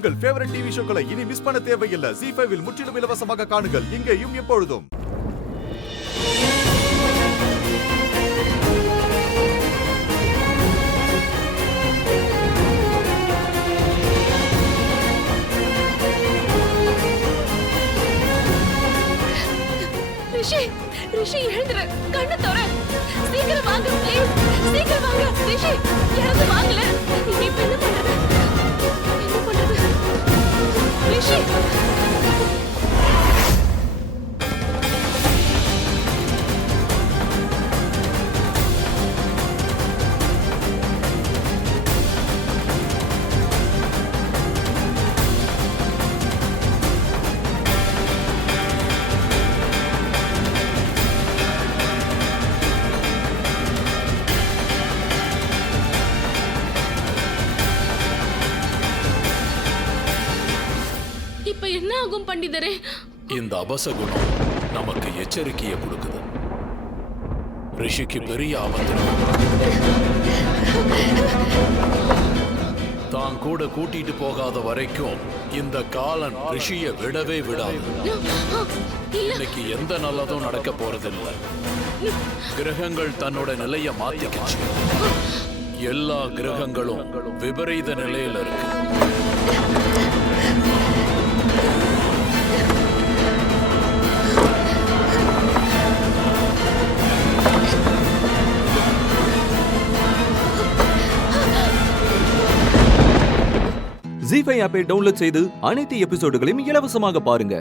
உங்கள் favourite TV ஷோக்களை இனி miss பண்ண தேவையில்லை. ZEE5 இல் முற்றிலும் இலவசமாக காணுங்கள், இங்கேயும் எப்பொழுதும். ரிஷி எழுந்துரு, கண்ணு தோற, சீக்கிரம் வாங்க ப்ளீஸ், சீக்கிரம் வாங்க ரிஷி, யாரும் வாங்கல, இப்ப என்ன பண்றது, ரிஷி. என்ன ஆகும் பண்டிதரே? இந்த அபசகுணம் நமக்கு எச்சரிக்கையை கொடுக்குது. ரிஷிக்கு பெரிய ஆபத்து. தான் கூட கூட்டிட்டு போகாத வரைக்கும் இந்த காலன் ரிஷியை விடவே விடாது. இன்னைக்கு எந்த நல்லதும் நடக்க போறதில்லை. கிரகங்கள் தன்னோட நிலையை மாத்திக்கிச்சு. எல்லா கிரகங்களும் விபரீத நிலையில இருக்கு. ZEE5 ஆப்பை டவுன்லோட் செய்து அனைத்து எபிசோடுகளையும் இலவசமாக பாருங்க.